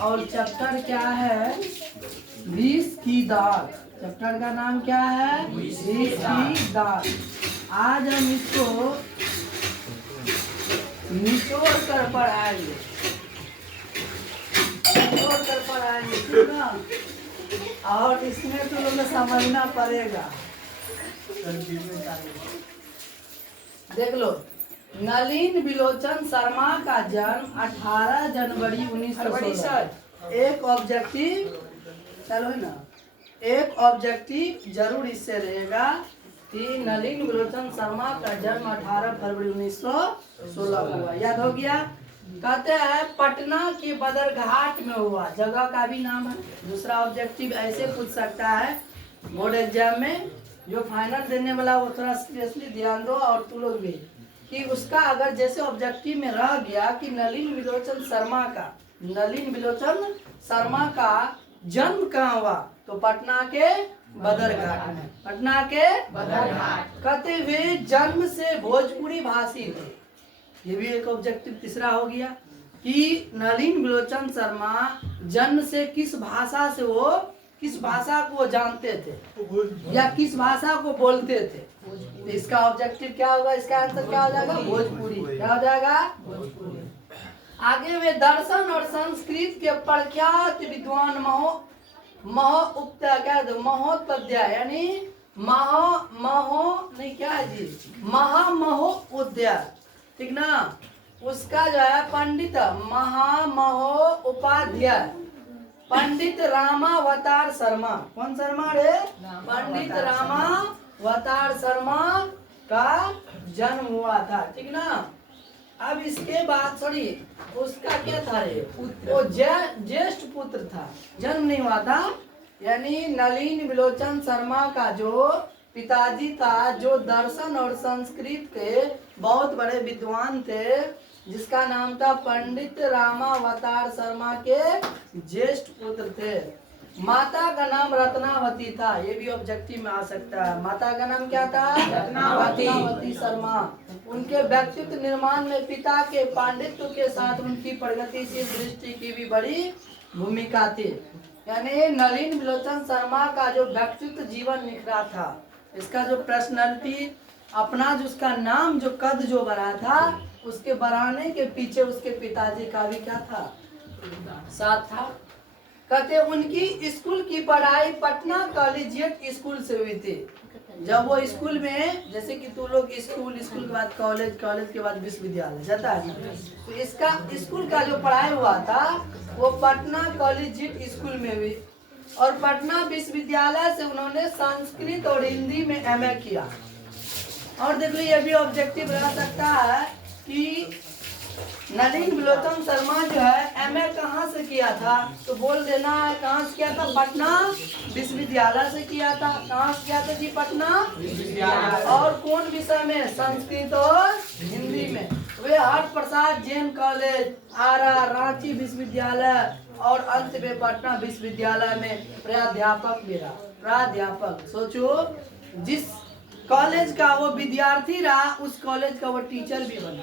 और चैप्टर क्या है? विष की दाल। चैप्टर का नाम क्या है? विष की दाल। आज हम इसको निचोड़ कर पढ़ाएंगे, निचोड़ कर पढ़ाएंगे, ठीक ना? और इसमें तो लोग समझना पड़ेगा। देख लो, नलिन बिलोचन शर्मा का जन्म 18 जनवरी 1916। एक ऑब्जेक्टिव, चलो है ना, एक ऑब्जेक्टिव जरूर इससे रहेगा कि नलिन बिलोचन शर्मा का जन्म 18 फरवरी 1916 को हुआ। याद हो गया? कहते हैं पटना के बदरघाट में हुआ, जगह का भी नाम है। दूसरा ऑब्जेक्टिव ऐसे पूछ सकता है बोर्ड एग्जाम में, जो फाइनल देने वाला वो थोड़ा सीरियसली ध्यान दो, और तू लोग भी, कि उसका अगर जैसे ऑब्जेक्टिव में रह गया कि नलिन बिलोचन शर्मा का जन्म कहाँ हुआ, तो पटना के बदरघाट में। पटना के बदरघाट। कहते हुए जन्म से भोजपुरी भाषी थे। ये भी एक ऑब्जेक्टिव तीसरा हो गया कि नलिन बिलोचन शर्मा जन्म से किस भाषा को वो जानते थे या किस भाषा को बोलते थे। तो इसका ऑब्जेक्टिव क्या होगा? इसका आंसर क्या हो जाएगा? भोजपुरी। क्या हो जाएगा? भोजपुरी। आगे में दर्शन और संस्कृत के प्रख्यात विद्वान महोपाध्याय यानी महामहोपाध्याय, ठीक ना? उसका जो है पंडित महामहोपाध्याय पंडित रामावतार शर्मा। कौन शर्मा रे? पंडित रामावतार शर्मा का जन्म हुआ था, ठीक ना? अब इसके बाद सॉरी, उसका क्या था रे? वो ज्येष्ठ पुत्र था, जन्म नहीं हुआ था। यानी नलिन बिलोचन शर्मा का जो पिताजी था, जो दर्शन और संस्कृत के बहुत बड़े विद्वान थे, जिसका नाम था पंडित रामावतार शर्मा के ज्येष्ठ पुत्र थे। माता का नाम रत्नावती था, ये भी ऑब्जेक्टिव में आ सकता है। माता का नाम क्या था? रत्नावती शर्मा। उनके व्यक्तित्व निर्माण में पिता के पांडित्य के साथ उनकी प्रगतिशील दृष्टि की भी बड़ी भूमिका थी। यानी नलिन बिलोचन शर्मा का जो व्यक्तित्व जीवन निखरा था, इसका जो पर्सनालिटी, अपना जो उसका नाम जो कद जो बढ़ा था, उसके बढ़ाने के पीछे उसके पिताजी का भी क्या था? साथ था। कहते उनकी स्कूल की पढ़ाई पटना कॉलेजिएट स्कूल से हुई थी। जब वो स्कूल में, जैसे कि तू लोग स्कूल के बाद कॉलेज, कॉलेज के बाद विश्वविद्यालय जाता है ना, तो इसका स्कूल का जो पढ़ाई हुआ था वो पटना कॉलेजिएट स्कूल में हुई। और पटना विश्वविद्यालय से उन्होंने संस्कृत और हिंदी में एमए किया। और देख लो, ये भी ऑब्जेक्टिव रह सकता है कि नलिन बिलोचन शर्मा जो है एमए कहाँ से किया था, तो बोल देना है कहाँ से किया था? पटना विश्वविद्यालय से किया था। कहाँ से किया था जी? पटना विश्वविद्यालय। और कौन विषय में? संस्कृत और हिंदी में। वे हर प्रसाद जैन कॉलेज, आरा, रांची विश्वविद्यालय और अंत में पटना विश्वविद्यालय में प्राध्यापक भी रहा। प्राध्यापक, सोचो, जिस कॉलेज का वो विद्यार्थी रहा, उस कॉलेज का वो टीचर भी बना।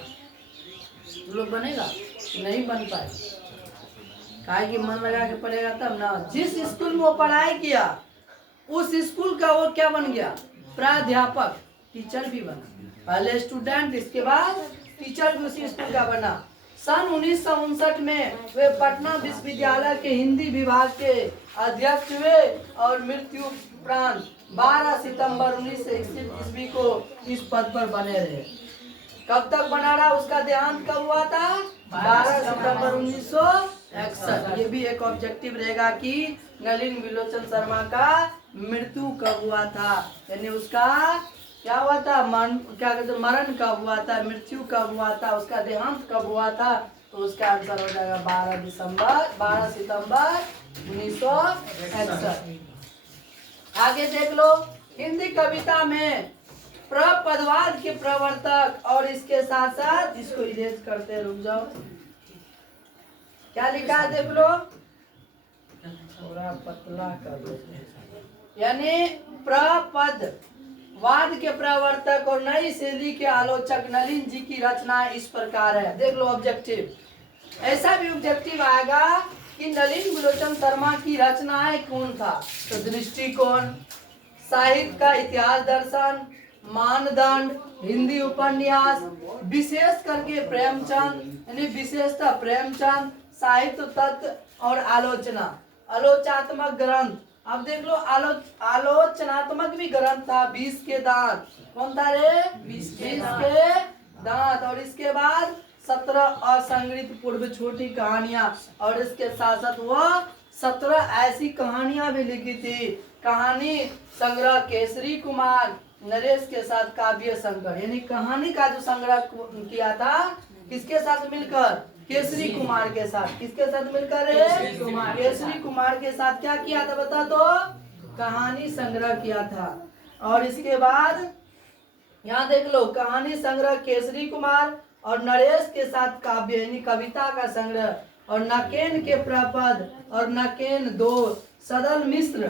तू लोग बनेगा? नहीं बन पाए, काहे कि मन लगा के पढ़ेगा तब ना। जिस स्कूल में वो पढ़ाई किया, उस स्कूल का वो क्या बन गया? प्राध्यापक, टीचर भी बना। पहले स्टूडेंट, इसके बाद टीचर भी उसी स्कूल का बना। सन 1959 में वे पटना विश्वविद्यालय के हिंदी विभाग के अध्यक्ष हुए और मृत्यु उपरांत 12 सितंबर 1961 ईस्वी को इस पद पर बने रहे। कब तक बना रहा? उसका देहांत कब हुआ था? 12 सितंबर 1961। ये भी एक ऑब्जेक्टिव रहेगा कि नलिन बिलोचन शर्मा का मृत्यु कब हुआ था, यानी उसका क्या हुआ था? क्या कहते, मरण कब हुआ था, मृत्यु कब हुआ था, उसका देहांत कब हुआ था। तो उसका आंसर हो जाएगा 12 सितंबर 1961। आगे देख लो, हिंदी कविता में प्रपदवाद के प्रवर्तक, और इसके साथ साथ इसको इरेज करते, रुक जाओ, क्या लिखा है देख लो, थोड़ा पतला कर दो। यानी प्रपदवाद के प्रवर्तक और नई शैली के आलोचक नलिन जी की रचना इस प्रकार है। देख लो ऑब्जेक्टिव। ऐसा भी ऑब्जेक्टिव आएगा कि नलिन विलोचन शर्मा की रचनाएं कौन था। तो दृष्टिकोण, साहित्य का इतिहास दर्शन, मानदंड, हिंदी उपन्यास, विशेष करके प्रेमचंद यानी विशेषतः प्रेमचंद, साहित्य तत्व और आलोचना, आलोचनात्मक ग्रंथ। अब देख लो आलोचनात्मक भी ग्रंथ था, 20 के दांत। कौन था रे? 20 के दांत। और इसके बाद 17 असंग्रहित पूर्व छोटी कहानियां, और इसके साथ साथ वह 17 ऐसी कहानियां भी लिखी थी। कहानी संग्रह केसरी कुमार नरेश के साथ काव्य संकर, यानी कहानी का जो संग्रह किया था किसके साथ मिलकर? केसरी कुमार के साथ। किसके साथ मिलकर? केसरी कुमार के साथ क्या किया था बता तो? कहानी संग्रह किया था। और इसके बाद यहाँ देख लो, कहानी संग्रह केसरी कुमार और नरेश के साथ काव्य यानी कविता का संग्रह, और नकेन के प्रपद और नकेन 2, सदल मिश्र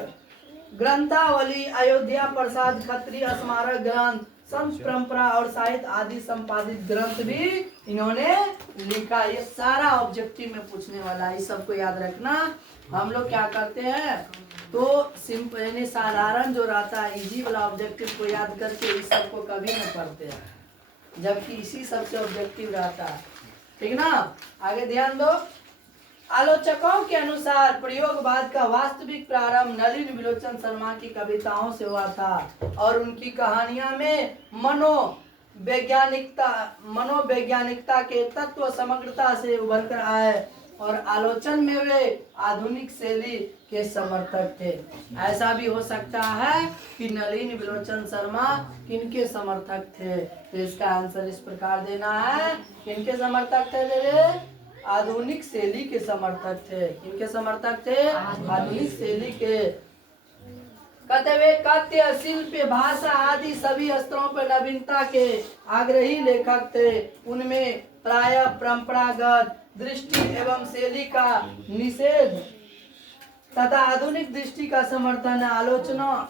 ग्रंथावली, अयोध्या प्रसाद खत्री स्मारक ग्रंथ, संत परंपरा और साहित्य आदि संपादित ग्रंथ भी इन्होंने लिखा। ये सारा ऑब्जेक्टिव में पूछने वाला है, इस सबको याद रखना। हम लोग क्या करते हैं तो सिंपल यानी साधारण जो रहता है इजी वाला ऑब्जेक्टिव को याद करके इस सबको कभी न पढ़ते हैं, जबकि इसी सबसे ऑब्जेक्टिव रहता है। ठीक ना? आगे ध्यान दो। आलोचकों के अनुसार प्रयोगवाद का वास्तविक प्रारंभ नलिन विलोचन शर्मा की कविताओं से हुआ था, और उनकी कहानियां में मनोवैज्ञानिकता के तत्व समग्रता से उभर कर आए, और आलोचन में वे आधुनिक शैली के समर्थक थे। ऐसा भी हो सकता है कि नलिन विलोचन शर्मा किनके समर्थक थे? तो इसका आंसर इस प्रकार देना है, किनके समर्थक थे? रे आधुनिक शैली के समर्थक थे। किनके समर्थक थे? आधुनिक शैली के। कहते वे काव्य, शिल्प, भाषा आदि सभी स्तरों पर नवीनता के आग्रही लेखक थे। उनमें प्रायः परंपरागत दृष्टि एवं शैली का निषेध तथा आधुनिक दृष्टि का समर्थन है।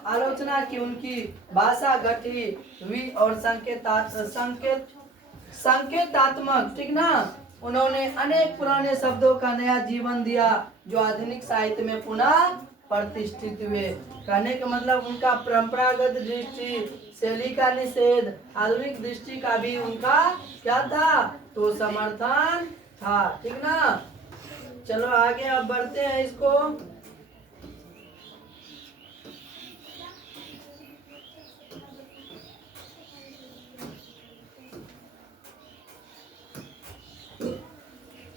आलोचना की उनकी भाषा गठी हुई और संकेतात्मक, ठीक ना? उन्होंने अनेक पुराने शब्दों का नया जीवन दिया जो आधुनिक साहित्य में पुनः प्रतिष्ठित हुए। कहने का मतलब उनका परंपरागत दृष्टि, शैली का निषेध, आधुनिक दृष्टि का भी उनका क्या था? तो समर्थन था। ठीक ना? चलो आगे अब बढ़ते हैं इसको।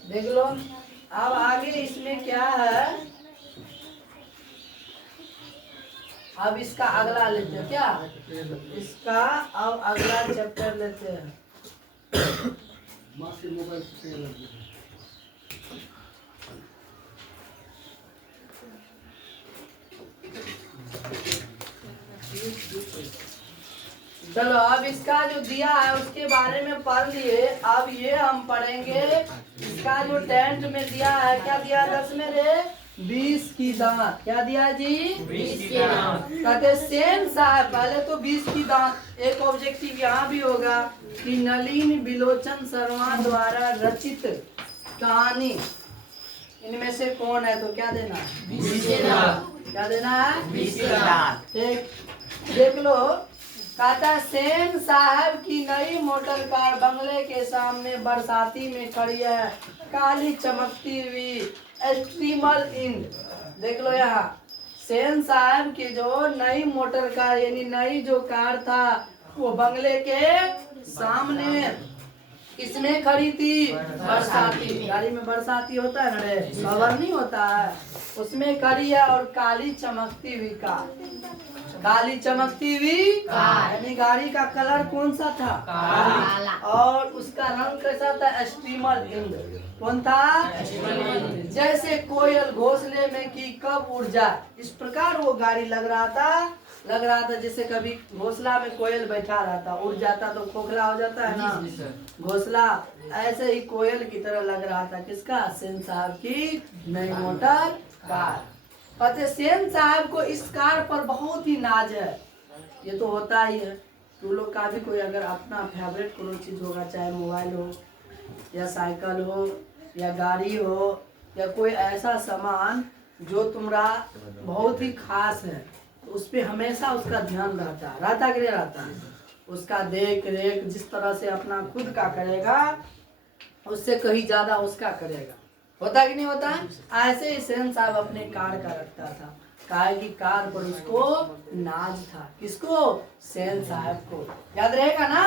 देख लो अब आगे इसमें क्या है। अब इसका अगला लेते हैं क्या? इसका अब अगला चैप्टर लेते हैं। चलो अब इसका जो दिया है उसके बारे में पढ़ लिए। अब ये हम पढ़ेंगे इसका जो टेंथ में दिया है। क्या दिया 10 में रे? 20 की दांत। क्या दिया जी? 20 की दांत। कहते सेन साहब पहले तो 20 की दांत। एक ऑब्जेक्टिव यहाँ भी होगा कि नलिन विलोचन शर्मा द्वारा रचित कहानी इनमें से कौन है? तो क्या देना? 20 की दांत। क्या देना है? 20 की दांत। ठीक देख लो। कहता सेन साहब की नई मोटर कार बंगले के सामने बरसाती में खड़ी है, काली चमकती हुई स्टीमर इंड। देख लो यहाँ सेन साहब की जो नई मोटर कार यानी नई जो कार था वो बंगले के सामने किसमें खड़ी थी? बरसाती गाड़ी में बरसाती होता है ना रे, कवर नहीं होता है, उसमें खड़ी है। और काली चमकती हुई कार, काली चमकती हुई यानी गाड़ी का कलर कौन सा था? काला। और उसका रंग कैसा था? स्टीमर इंद। कौन था? जैसे कोयल घोंसले में की कब उड़ जाए, इस प्रकार वो गाड़ी लग रहा था जैसे कभी घोंसला में कोयल बैठा रहता, उड़ जाता तो खोखला हो जाता है ना घोंसला, ऐसे ही कोयल की तरह लग रहा था। किसका? सेन साहब की नई मोटर कार। कहते सेन साहब को इस कार पर बहुत ही नाज है। ये तो होता ही है, तू लोग का भी कोई अगर अपना फेवरेट कोई चीज होगा, चाहे मोबाइल हो या साइकिल हो या गाड़ी हो या कोई ऐसा सामान जो तुम्हारा बहुत ही खास है, तो उस पर हमेशा उसका ध्यान रहता है, रहता कि नहीं रहता है? उसका देख रेख जिस तरह से अपना खुद का करेगा उससे कहीं ज्यादा उसका करेगा। होता कि नहीं होता? ऐसे ही सेन साहब अपने कार का रखता था, काहे की कार पर उसको नाज था। किसको? सेन साहब को। याद रहेगा ना?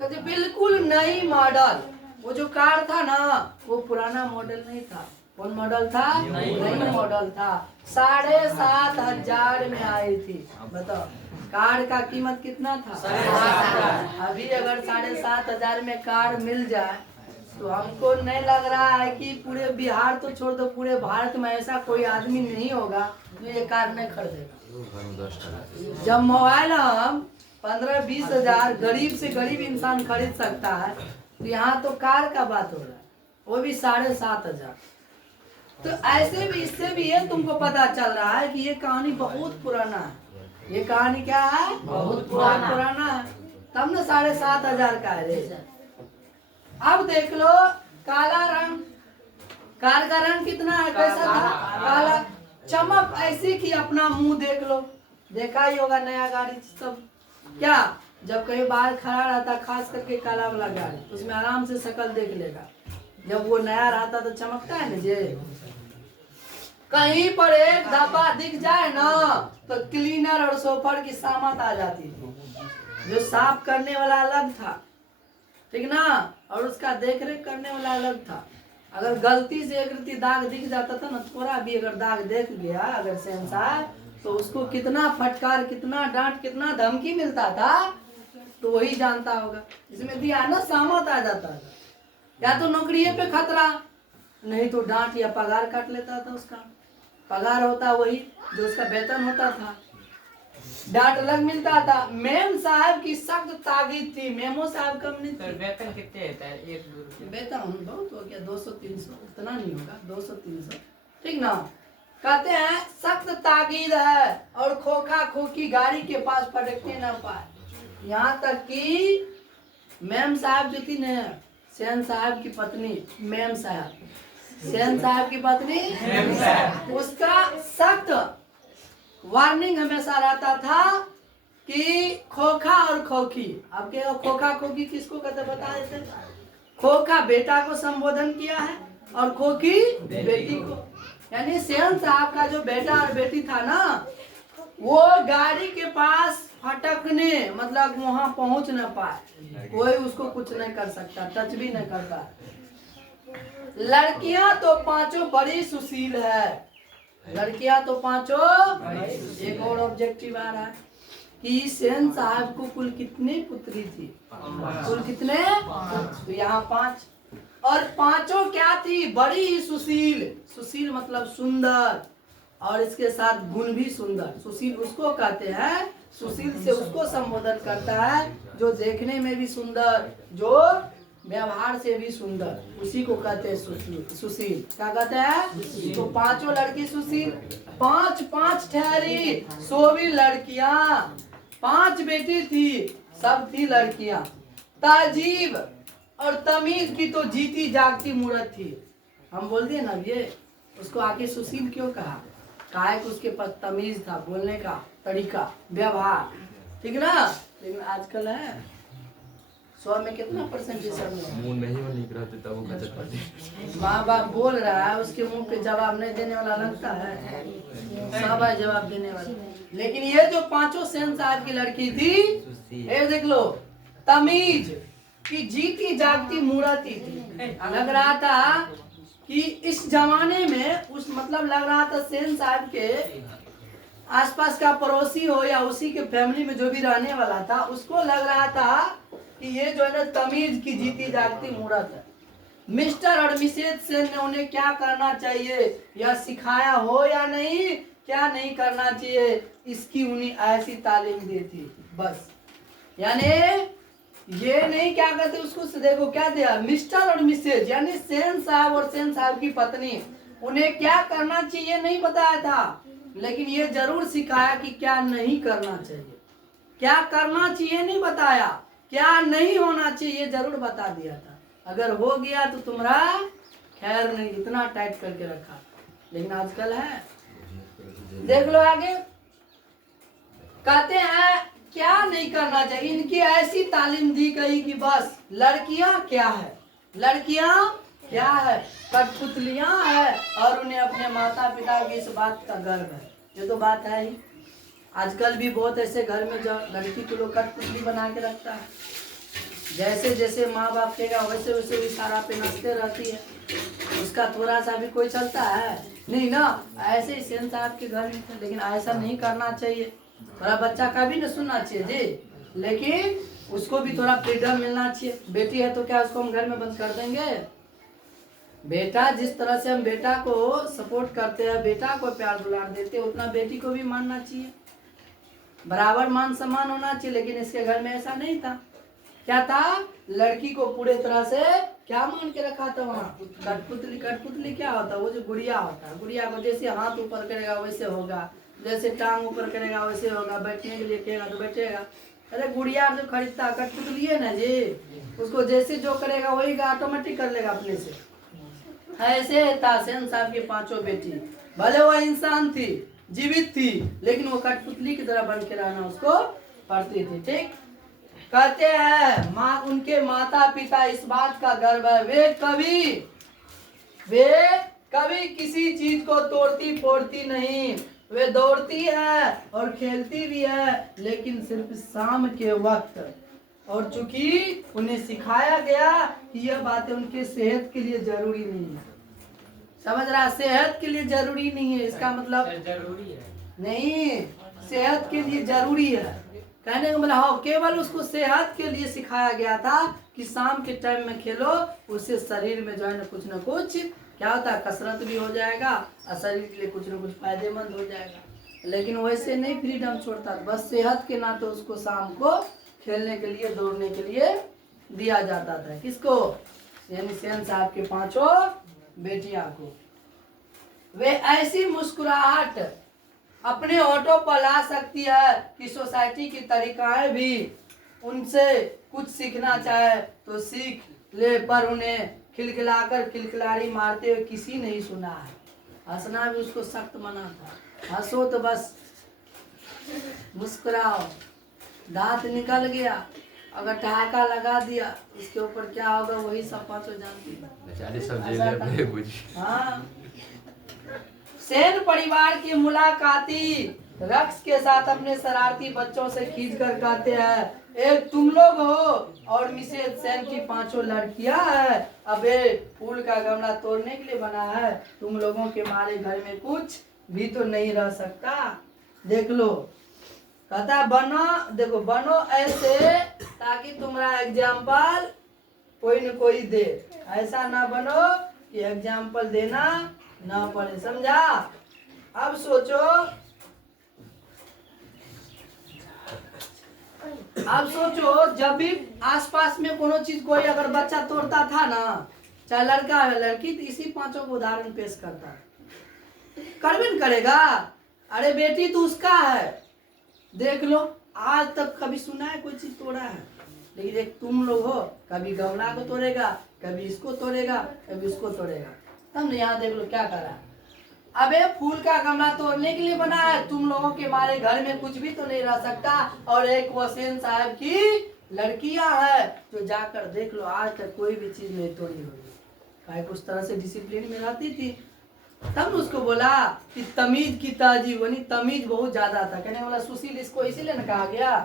कहते बिल्कुल नई मॉडल। वो जो कार था ना वो पुराना मॉडल नहीं था। कौन मॉडल था? नई मॉडल था। 7,500 में आई थी। बताओ कार का कीमत कितना था? 7,500। अभी अगर 7,500 में कार मिल जाए तो हमको नहीं लग रहा है कि पूरे बिहार तो छोड़ दो, पूरे भारत में ऐसा कोई आदमी नहीं होगा जो ये कार नहीं खरीदेगा। जब मोबाइल हम 15-20 हजार गरीब से गरीब इंसान खरीद सकता है, तो यहाँ तो कार का बात हो रहा है, वो भी 7,500। तो ऐसे भी इससे भी ये तुमको पता चल रहा है कि ये कहानी बहुत पुराना है। ये कहानी क्या है? बहुत पुराना है, तब ना 7,500 का है। अब देख लो काला रंग, कार का रंग कितना है? कैसा था? काला। चमक ऐसी कि अपना मुंह देख लो। देखा ही होगा नया गाड़ी सब क्या, जब कहीं बाहर खड़ा रहता, खास करके काला वाला गाड़ी, उसमें आराम से शक्ल देख लेगा। जब वो नया रहता तो चमकता है ना जे। कहीं पर एक धब्बा दिख जाए ना तो क्लीनर और सोफर की सामत आ जाती थी। जो साफ करने वाला अलग था, ठीक ना, और उसका देख रेख करने वाला अलग था। अगर गलती से एक रत्ती दाग दिख जाता था ना, थोड़ा भी अगर दाग देख गया अगर सेंसार, तो उसको कितना फटकार, कितना डांट, कितना धमकी मिलता था तो वही जानता होगा। इसमें दिया ना सामत आ जाता था, या तो नौकरी पे खतरा, नहीं तो डांट या पगार काट लेता था। उसका पगार होता वही जो उसका वेतन होता था, डांट अलग मिलता था। मेम साहब की सख्त ताकीद थी। मेमो साहब कम नहीं थे। वेतन कितने होता है? 1-2 रुपये वेतन बहुत हो गया, 200-300, इतना नहीं होगा, 200-300, ठीक ना। कहते हैं सख्त ताकीद है और खोखा खोखी गाड़ी के पास पटकने न पाए। यहाँ तक कि मेम साहब जो थी न, सेन साहब की पत्नी मेम साहब, सेन साहब की पत्नी मेम साहब, उसका सख्त वार्निंग हमेशा रहता था कि खोखा और खोखी। अब क्या खोखा खोखी किसको कहते बता देते? खोखा बेटा को संबोधन किया है और खोखी बेटी को। यानी सेन साहब का जो बेटा और बेटी था ना, वो गाड़ी के पास फटकने मतलब वहां पहुंच न पाए, कोई उसको कुछ नहीं कर सकता, टच भी नहीं करता। लड़कियां तो पांचों बड़ी सुशील है, लड़कियां तो पांचों। एक और ऑब्जेक्टिव आ रहा है कि सेन साहब को कुल कितने पुत्री थी? कुल कितने? तो यहाँ 5, और पांचों क्या थी? बड़ी ही सुशील। सुशील मतलब सुंदर, और इसके साथ गुण भी सुंदर। सुशील उसको कहते हैं, सुशील से उसको संबोधन करता है जो देखने में भी सुंदर, जो व्यवहार से भी सुंदर, उसी को कहते हैं सुशील। क्या कहते हैं? तो पांचों लड़की सुशील। 5 ठहरी सोवी लड़कियां, 5 बेटी थी, सब थी लड़कियां। ताजीब और तमीज की तो जीती जागती मूर्त थी। हम बोल दिए ना ये, उसको आके सुशील क्यों कहा? काहे कि उसके पास तमीज था, बोलने का तरीका, व्यवहार, ठीक ना। लेकिन आजकल है 100 में कितना परसेंटेज सब मुंह नहीं वो निकला देता वो गजब पाती। माँ बाप बोल रहा है, उसके मुंह पे जवाब नहीं देने वाला लगता है? सब है जवाब देने वाला। लेकिन ये जो पांचों सेन साहब की लड़की थी, ये देख लो, तमीज की जीती जागती मूर्ति थी। लग रहा था कि इस जमाने में उस मतलब लग रहा था सेन साहब के आसपास का पड़ोसी हो या उसी के फैमिली में जो भी रहने वाला था, उसको लग रहा था कि ये जो है ना तमीज की जीती जागती मूर्त है। मिस्टर और मिसेज सेन ने उन्हें क्या करना चाहिए या सिखाया हो या नहीं, क्या नहीं करना चाहिए, इसकी उन्हें ऐसी तालीम दी थी बस। यानी ये नहीं क्या कहते उसको, देखो क्या दिया, मिस्टर और मिसेज, यानी सेन साहब और सेन साहब की पत्नी, उन्हें क्या करना चाहिए नहीं बताया था, लेकिन ये जरूर सिखाया कि क्या नहीं करना चाहिए। क्या करना चाहिए नहीं बताया, क्या नहीं होना चाहिए जरूर बता दिया था। अगर हो गया तो तुम्हारा खैर नहीं, इतना टाइट करके रखा, लेकिन आजकल है। देख लो आगे, कहते हैं क्या नहीं करना चाहिए। इनकी ऐसी तालीम दी गई कि बस लड़कियां क्या है, लड़कियां क्या है, कठपुतलियां है, और उन्हें अपने माता पिता की इस बात का गर्व है। ये तो बात है ही। आजकल भी बहुत ऐसे घर में जो लड़की को लोग कठपुतली बना के रखता है, जैसे जैसे माँ बाप कहेगा वैसे वैसे इशारा पे नाचते रहती है, उसका थोड़ा सा भी कोई चलता है नहीं ना। ऐसे ही सेन साहब के घर में थे, लेकिन ऐसा नहीं करना चाहिए। थोड़ा बच्चा का भी न सुनना चाहिए जी, लेकिन उसको भी थोड़ा फ्रीडम मिलना चाहिए। बेटी है तो क्या उसको हम घर में बंद कर देंगे? बेटा, जिस तरह से हम बेटा को सपोर्ट करते हैं, बेटा को प्यार दुलार देते हैं, उतना बेटी को भी मानना चाहिए, बराबर मान सम्मान होना चाहिए। लेकिन इसके घर में ऐसा नहीं था। क्या था? लड़की को पूरे तरह से क्या मान के रखा था वहाँ? कठपुतली। कठपुतली क्या होता है? वो जो गुड़िया होता है, गुड़िया को जैसे हाथ ऊपर करेगा वैसे होगा, जैसे टांग ऊपर करेगा वैसे होगा, बैठने के लिए कहेगा तो बैठेगा। अरे गुड़िया जो खरीदता कठपुतली है ना जी, उसको जैसे जो करेगा वही ऑटोमेटिक कर लेगा अपने से। ऐसे था सेन साहब की पांचों बेटी, भले वो इंसान थी, जीवित थी, लेकिन वो कठपुतली की तरह बन के रहना उसको पड़ती थी। ठीक कहते हैं माँ, उनके माता पिता इस बात का गर्व है, वे कभी किसी चीज को तोड़ती फोड़ती नहीं, वे दौड़ती है और खेलती भी है, लेकिन सिर्फ शाम के वक्त। और चूंकि उन्हें सिखाया गया कि यह बातें उनके सेहत के लिए जरूरी नहीं है। समझ रहा? सेहत के लिए जरूरी नहीं है, इसका मतलब जरूरी है नहीं, सेहत के लिए जरूरी है। कहने का मतलब हाँ, केवल उसको सेहत के लिए सिखाया गया था कि शाम के टाइम में खेलो, उससे शरीर में जो है ना कुछ क्या होता है, कसरत भी हो जाएगा और शरीर के लिए कुछ न कुछ फायदेमंद हो जाएगा। लेकिन वैसे नहीं फ्रीडम छोड़ता, बस सेहत के नाते उसको शाम को खेलने के लिए, दौड़ने के लिए दिया जाता था। किसको? यानी सेन साहब के पांचों बेटियां को। वे ऐसी मुस्कुराहट अपने होठों पर ला सकती है कि सोसाइटी की तरीकाएं भी उनसे कुछ सीखना चाहे तो सीख ले, पर उन्हें खिलखिलाकर खिलखिलाड़ी मारते हुए किसी नहीं सुना है। हंसना भी उसको सख्त मना था। हंसो तो बस मुस्कुराओ, दांत निकल गया, अगर ठहाका लगा दिया उसके ऊपर क्या होगा वही सब पांचों जानती है। बेचारे सब जेल में बुझ। हाँ, सेन परिवार की मुलाकाती रक्स के साथ अपने शरारती बच्चों से खींच कर कहते हैं, एक तुम लोग हो और मिसेज सेन की पांचों लड़कियां हैं। अबे फूल का गमला तोड़ने के लिए बना है, तुम लोगों के मारे घर में कुछ भी तो नहीं रह सकता। देख लो, कहता बनो, देखो बनो ऐसे ताकि तुम्हारा एग्जाम्पल कोई न कोई दे, ऐसा ना बनो कि एग्जाम्पल देना ना पड़े। समझा? अब सोचो, जब भी आसपास में कोनो चीज कोई अगर बच्चा तोड़ता था ना, चाहे लड़का है लड़की, तो इसी पांचों को उदाहरण पेश करता है। करबे न करेगा? अरे बेटी तो उसका है, देख लो आज तक कभी सुना है कोई चीज तोड़ा है? लेकिन एक तुम लोग हो, कभी गमला को तोड़ेगा, कभी इसको तोड़ेगा, कभी उसको तोड़ेगा। तब यहाँ देख लो क्या कर रहा है। अबे फूल का गमला तोड़ने के लिए बना है, तुम लोगों के मारे घर में कुछ भी तो नहीं रह सकता। और एक वसीम साहब की लड़कियां हैं, तो जाकर देख लो आज तक कोई भी चीज नहीं तोड़ी होगी। कुछ तरह से डिसिप्लिन में रहती थी। तब उसको बोला कि तमीज की तहजीब, यानी तमीज बहुत ज्यादा था। कहने वाला सुशील इसको इसीलिए न कहा गया।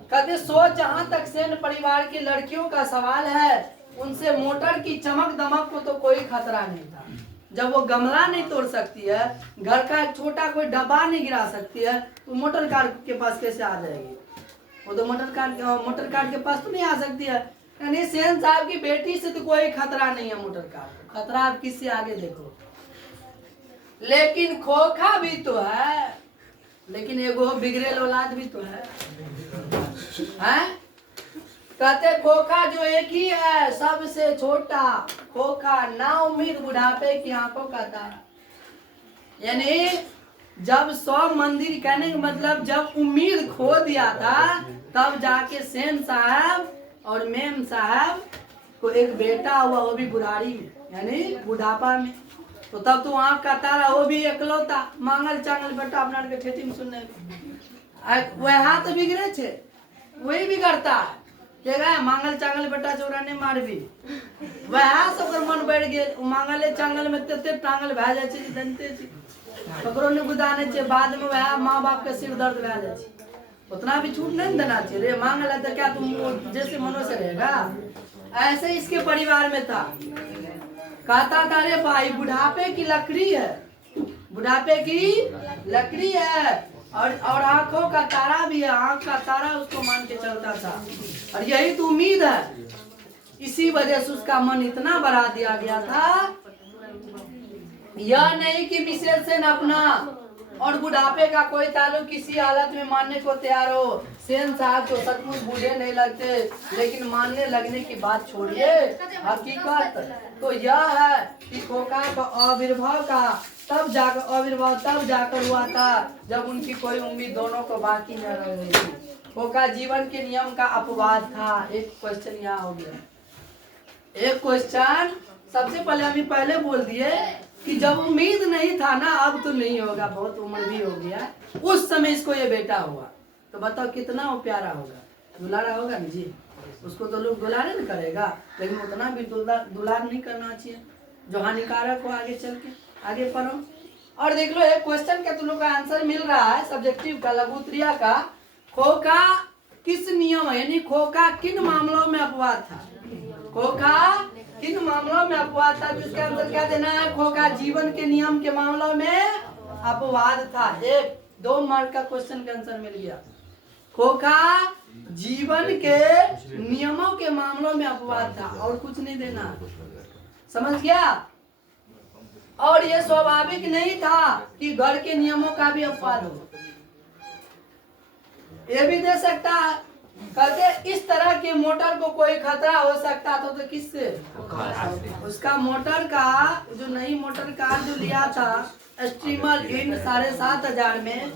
कहते सोच, जहाँ तक सेन परिवार की लड़कियों का सवाल है, उनसे मोटर की चमक दमक को तो कोई खतरा नहीं था। जब वो गमला नहीं तोड़ सकती है, घर का एक छोटा कोई डब्बा नहीं गिरा सकती है, तो मोटर कार के पास कैसे आ जाएगी? वो तो मोटर कार के पास तो नहीं आ सकती है। यानी सेन साहब की बेटी से तो कोई खतरा नहीं है मोटर कार को। खतरा आप किससे आगे देखो। लेकिन खोखा भी तो है, लेकिन एगो बिगड़ेल औलाद भी तो है, हैं? कहते खोखा जो एक ही है, सबसे छोटा खोखा, ना उम्मीद बुढ़ापे की आंखों का तारा। यानी जब 100 मंदिर, कहने का मतलब जब उम्मीद खो दिया था, तब जाके सेन साहब और मेम साहब को एक बेटा हुआ, वो भी बुढ़ारी में। यानी बुढ़ापा में। तो तब तो आँख का तारा वो भी एकलौता मांगल चांगल बेटा अपना के ठेठी में सुनने वह हाथ बिगड़े छे वही बिगड़ता है केगा मांगल चांगल बेटा चौराने मारबी वह सबकर मन बढ़ गेल मांगले चांगल में तते टांगल भए जाय छै जनते छी ककरो ने गुदाने छे बाद में वह माँ बाप के सिर दर्द भए जाय छै उतना भी छूट नहीं देना चाहिए रे मांग ले तो क्या तुम जैसे मनो से रहेगा। ऐसे इसके परिवार में था कहता था रे भाई बुढ़ापे की लकड़ी है बुढ़ापे की लकड़ी है और आंखों का तारा भी है आंख का तारा उसको मान के चलता था और यही तो उम्मीद है। इसी वजह से उसका मन इतना बढ़ा दिया गया था यह नहीं कि मिसेज से न अपना और बुढ़ापे का कोई ताल्लुक किसी हालत में मानने को तैयार हो। सेन साहब तो सचमुच बूढ़े नहीं लगते लेकिन मानने लगने की बात छोड़िए हकीकत तो यह है कि खोखा का आविर्भाव का तब जाकर हुआ था जब उनकी कोई उम्मीद दोनों को बाकी न रह गई थी। खोखा जीवन के नियम का अपवाद था। एक क्वेश्चन यहाँ हो गया एक क्वेश्चन सबसे पहले हम पहले बोल दिए कि जब उम्मीद नहीं था ना अब तो नहीं होगा बहुत उम्र भी हो गया उस समय इसको ये बेटा हुआ तो बताओ कितना वो प्यारा होगा दुलारा होगा ना जी उसको तो लोग दुलारे नहीं करेगा लेकिन उतना भी दुलार नहीं करना चाहिए जो हानिकारक हो आगे चल के आगे पढ़ो और देख लो एक क्वेश्चन का तुम लोग का आंसर मिल रहा है सब्जेक्टिव का लघुत्तरीय का खोखा किस नियम यानी खोखा किन मामलों में अपवाद था खोखा किन मामलों में अपवाद था जिसके अंदर क्या देना है खोखा जीवन के नियम के मामलों में अपवाद था। एक 2 मार्क का क्वेश्चन का आंसर मिल गया खोखा जीवन के नियमों के मामलों में अपवाद था और कुछ नहीं देना समझ गया। और ये स्वाभाविक नहीं था कि घर के नियमों का भी अपवाद हो ये भी दे सकता है कहते इस तरह के मोटर को कोई खतरा हो सकता था तो किससे उसका मोटर का जो नई मोटर कार जो लिया था स्ट्रीमर इन 7,500 में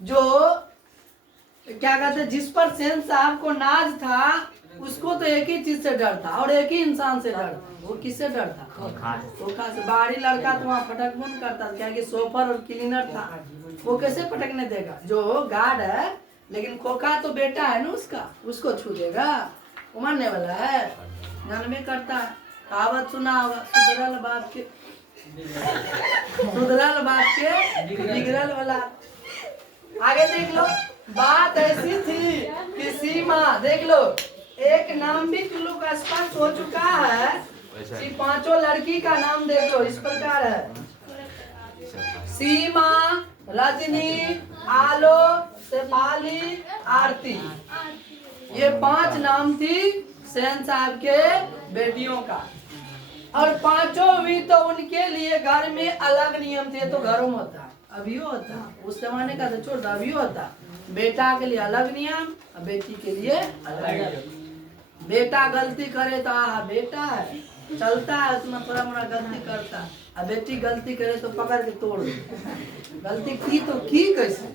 जो क्या कहते जिस पर सेन साहब को नाज था उसको तो एक ही चीज से डर था और एक ही इंसान से डर था वो किससे डर था खोखा से। बाहरी लड़का तो वहाँ फटकबन करता था क्या कि सोफर और क्लीनर था वो कैसे पटकने देगा जो गार्ड है लेकिन खोखा तो बेटा है ना उसको छू देगा वो मानने वाला है जानवे करता है कहावत सुना होगा सुधरल बाप के बिगड़ल वाला। आगे देख लो बात ऐसी थी कि सीमा देख लो एक नाम भी तुम लोग का स्पष्ट हो चुका है कि 5 लड़की का नाम देख लो इस प्रकार है सीमा रजनी आलो शेफाली आरती ये 5 नाम थी सेन साहब के बेटियों का और 5 भी तो उनके लिए घर में अलग नियम थे तो घरों में होता अभी होता उस जमाने का तो छोड़ अभी होता बेटा के लिए अलग नियम और बेटी के लिए अलग। बेटा गलती करे तो बेटा है चलता है उसमें थोड़ा मोड़ा गलती करता और बेटी गलती करे तो पकड़ के तोड़ गलती की तो की कैसे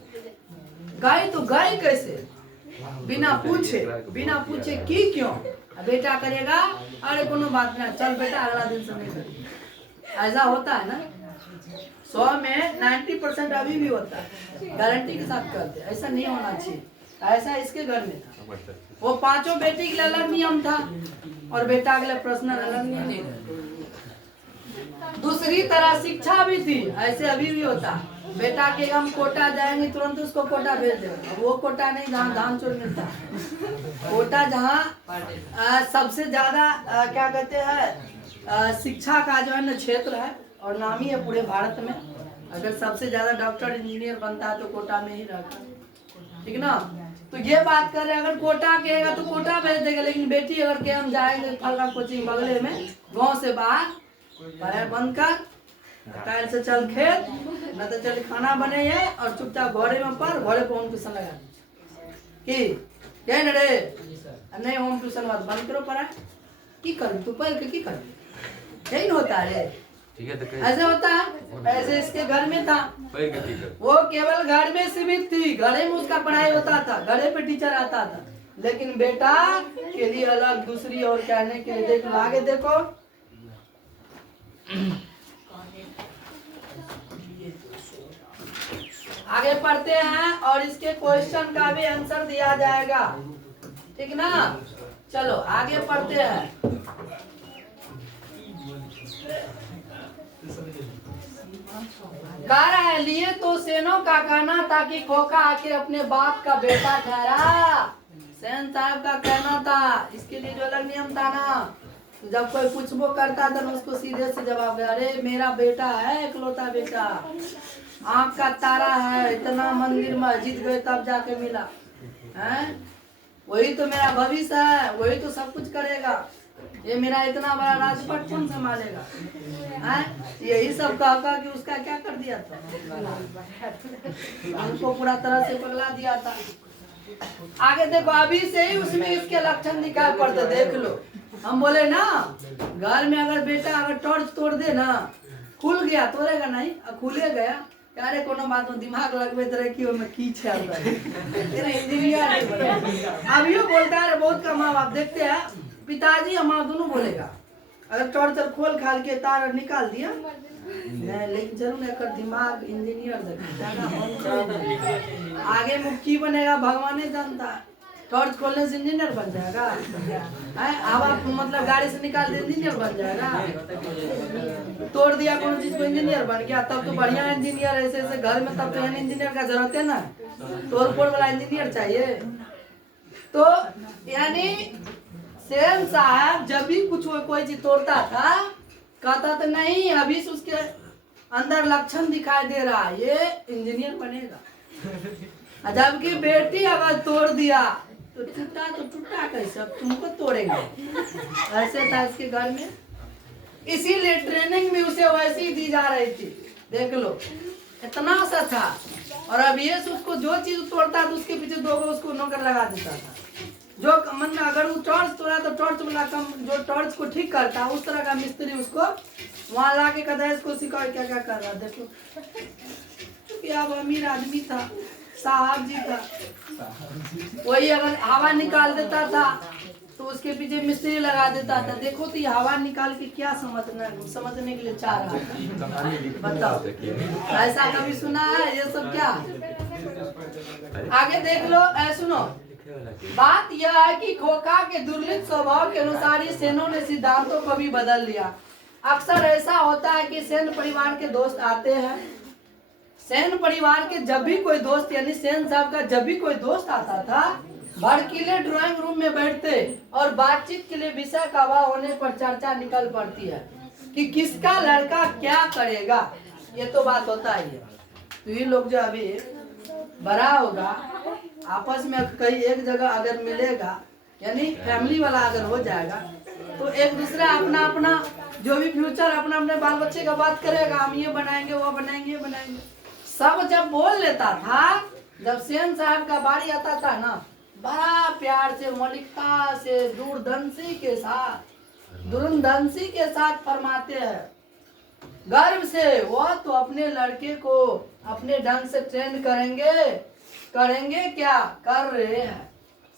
गई तो गई कैसे बिना पूछे की क्यों बेटा करेगा अरे कोनो बात नहीं चल बेटा अगला दिन से नहीं करेगा ऐसा होता है ना 100 में 90% अभी भी होता है गारंटी के साथ करते ऐसा नहीं होना चाहिए ऐसा इसके घर में था वो 5 बेटी के लिए अलग नियम था और बेटा के लिए पर्सनल अलग नियम था। दूसरी तरह शिक्षा भी थी ऐसे अभी भी होता बेटा के हम कोटा जाएंगे तुरंत उसको कोटा भेज देंगे वो कोटा नहीं जहाँ धान चोर मिलता कोटा जहाँ सबसे ज्यादा क्या कहते हैं शिक्षा का जो है ना क्षेत्र है और नामी है पूरे भारत में अगर सबसे ज्यादा डॉक्टर इंजीनियर बनता है तो कोटा में ही रहता ठीक ना। तो ये बात कर रहे हैं अगर कोटा कहेगा तो कोटा भेज देगा लेकिन बेटी अगर के हम जाएंगे फलना कोचिंग बगले में गांव से बाहर पढ़ाई बंद कर कल से चल खेत न तो चल खाना बने है और चुपचाप घरे में पढ़ घरे पे होम ट्यूशन लगा दीजिए कि क्या रे नहीं होम ट्यूशन बंद करो पढ़ाई की कर तू पढ़ के की कर यही होता है ऐसे होता है ऐसे इसके घर में था वो केवल घर में सीमित थी घरे में उसका पढ़ाई होता था घरे पे टीचर आता था लेकिन बेटा के लिए अलग दूसरी और कहने के लिए देख लो आगे देखो आगे पढ़ते हैं और इसके क्वेश्चन का भी आंसर दिया जाएगा, ठीक ना। चलो आगे पढ़ते हैं। कह रहा है लिए तो सेनों का कहना था कि खोखा आखिर अपने बाप का बेटा ठहरा। सेन साहब का कहना था, इसके लिए जो अलग नियम था ना, जब कोई पूछबो करता था ना उसको सीधे से जवाब दे, अरे मेरा बेटा है, इकलौता बेटा, आँख का तारा है, इतना मंदिर मस्जिद गए तब जाके मिला है, वही तो मेरा भविष्य है, वही तो सब कुछ करेगा, ये मेरा इतना बड़ा राजपट कौन संभालेगा है। यही सब कहा कि उसका क्या कर दिया था, उनको पूरा तरह से पगला दिया था। आगे देखो, अभी से ही उसमें इसके लक्षण दिखाई पड़ते, देख लो। हम बोले ना, घर में अगर बेटा अगर टॉर्च तोड़ दे ना, खुल गया, तोड़ेगा नहीं, खुले गया, अरे कोनो बात में दिमाग लगबे रहे कि ओमे की छल रहा है, इंजीनियर अभियो बोलता है। बहुत का माँ बाप देखते हैं, पिताजी और माँ दोनों बोलेगा, अगर टॉर्चर खोल खाल के तार निकाल दिया नहीं, लेकिन जरूर एक दिमाग इंजीनियर आगे मुखी बनेगा, भगवान ही जानता है। टॉर्च खोलने से इंजीनियर बन जाएगा, हवा मतलब गाड़ी से निकाल दे इंजीनियर बन जाएगा, तोड़ दिया कोनो चीज को इंजीनियर बन गया, तब तो बढ़िया इंजीनियर। ऐसे ऐसे घर में तब तो इंजीनियर का जरूरत है ना, तोड़ फोड़ वाला इंजीनियर चाहिए। तो यानी सेन साहब जब भी कुछ कोई चीज तोड़ता था, कहता तो नहीं अभी से उसके अंदर लक्षण दिखाई दे रहा, ये इंजीनियर बनेगा। जबकि बेटी अगर तोड़ दिया तो टूटा कैसे, अब तुमको तोड़ेंगे, ऐसे था इसके घर में। इसीलिए ट्रेनिंग भी उसे वैसी ही दी जा रही थी, देख लो इतना सा था। और अब ये उसको जो चीज तोड़ता था उसके पीछे दो उसको नौकर लगा देता था। जो मतलब अगर वो टॉर्च तोड़ा तो टॉर्च वाला जो टॉर्च को ठीक करता उस तरह का मिस्त्री उसको वहां ला के कहता है इसको सिखाओ क्या क्या कर रहा। देखो क्योंकि अब अमीर आदमी था, साहब जी था, वही अगर हवा निकाल देता था तो उसके पीछे मिस्त्री लगा देता था। देखो तो ये हवा निकाल के क्या समझने के लिए चाह रहा था, बताओ। ऐसा कभी सुना है ये सब क्या? आगे देख लो, सुनो। बात यह है कि खोखा के दुर्लित स्वभाव के अनुसार ही सेनों ने सिद्धांतों को भी बदल लिया। अक्सर ऐसा होता है कि सेन परिवार के दोस्त आते हैं, सेन परिवार के जब भी कोई दोस्त यानी सेन साहब का जब भी कोई दोस्त आता था, भड़कीले ड्राइंग रूम में बैठते और बातचीत के लिए विषय का अभाव होने पर चर्चा निकल पड़ती है कि किसका लड़का क्या करेगा। ये तो बात होता ही है। तो ये लोग जो अभी बड़ा होगा, आपस में कहीं एक जगह अगर मिलेगा, यानी फैमिली वाला अगर हो जाएगा, तो एक दूसरा अपना अपना जो भी फ्यूचर अपना अपने बाल बच्चे का बात करेगा, हम ये बनाएंगे वो बनाएंगे ये बनाएंगे। सब जब बोल लेता था, जब सेन साहब का बारी आता था ना, बड़ा प्यार से मौलिकता से दूरदर्शी के साथ फरमाते हैं, गर्व से वो तो अपने लड़के को अपने ढंग से ट्रेंड करेंगे क्या कर रहे हैं।